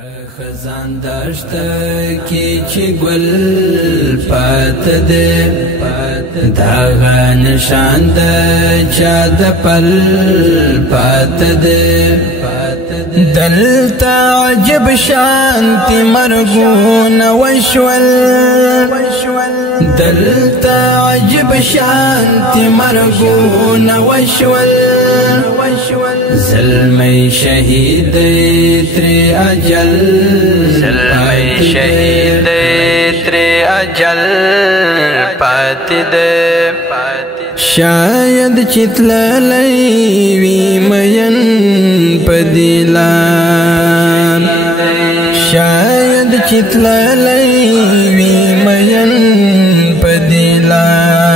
خزان دشت کی چی گل پات دے داغا نشان دا چا دا پل پات دے دلتا عجب شانتی مرگون وشول دلتا عجب شانتی مرگون وشول زلمی شهید تری اجل زلمی شهید تری اجل پاتی دے شاید چتلالی وی مین پدیلان شاید چتلالی وی مین پدیلان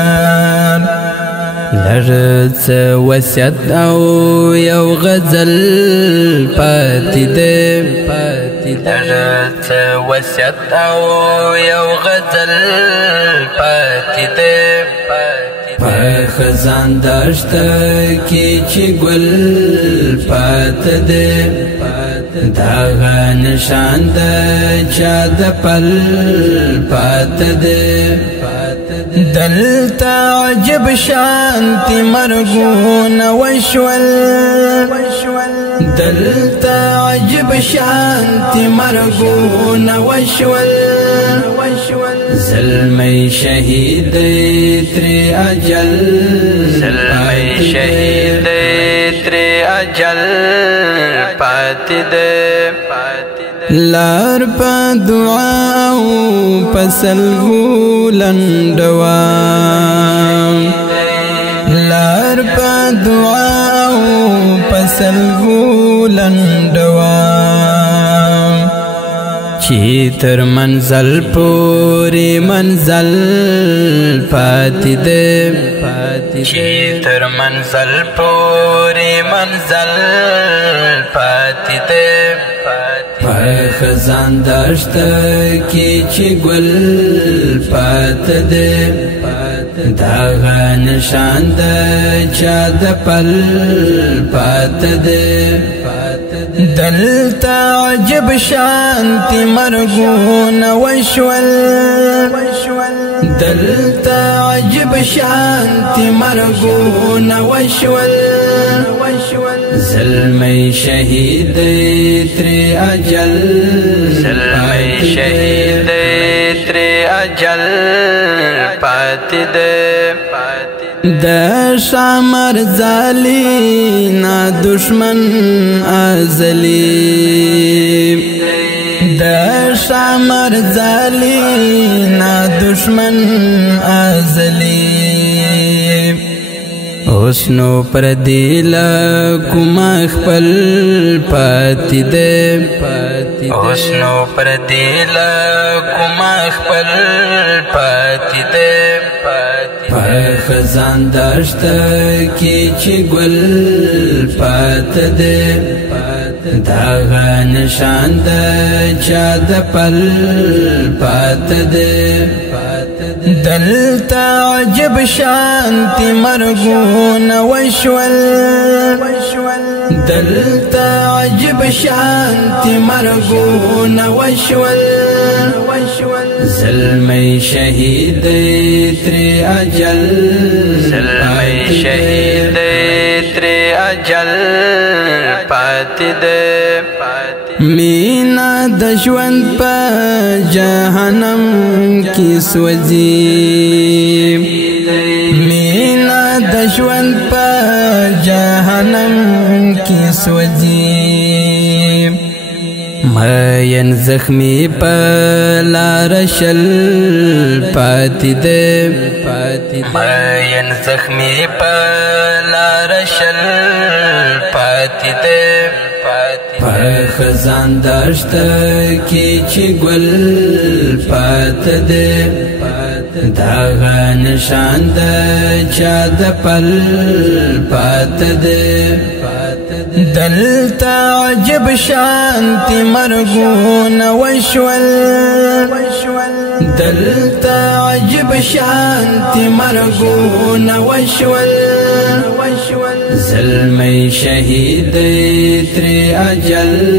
لرز وسیت او یو غزل پاتی دے لرز وسیت او یو غزل پاتی دے خزان دشت کی چی گل پات دے داغا نشان دا چا دا پل پات دے دلتا عجب شانتی مرگون وشول دلتا عجب شانتی مرگون وشول زلمی شهید تری اجل زلمی شهید تری اجل پاتی دے لار پا دعا او پسلگو لندوام لار پا دعا او پسلگو لندوام چی تر منزل پوری منزل پاتی دے چی تر منزل پوری منزل پاتی دے خزان دشت کی چی گل پات دے داغا نشان دا چا دا پل پات دے دلتا عجب شانتی مرگون وشول دلتا عجب شانتی مرگون وشول زلمی شهید تری اجل زلمی شهید تری اجل پاتی دے دا شامر زالی نا دشمن ازلی دا شامر زالی نا دشمن ازلی حسنو پر دیلا کما خپل پاتی دے حسنو پر دیلا کما خپل پاتی دے خزان دشت کی چی گل پات دے داغا نشان دا چا دا پل پات دے دلتا عجب شانتی مرگون وشول دلتا عجب شانتی مرگون وشول زلمی شهید تری اجل زلمی شهید تری اجل پاتی دے مینا دشوند پا جہنم کی سوزی مینا دشوند پا جہنم کی سوزی مین زخمی پا لارشل پاتی دے مین زخمی پا لارشل پاتی دے خزان دشت کی چی گل پات دے داغا نشان دا چا دا پل پات دے دلتا عجب شانتی مرگون وشول دلتا عجب شانتی مرگون وشول زلمی شهید تری اجل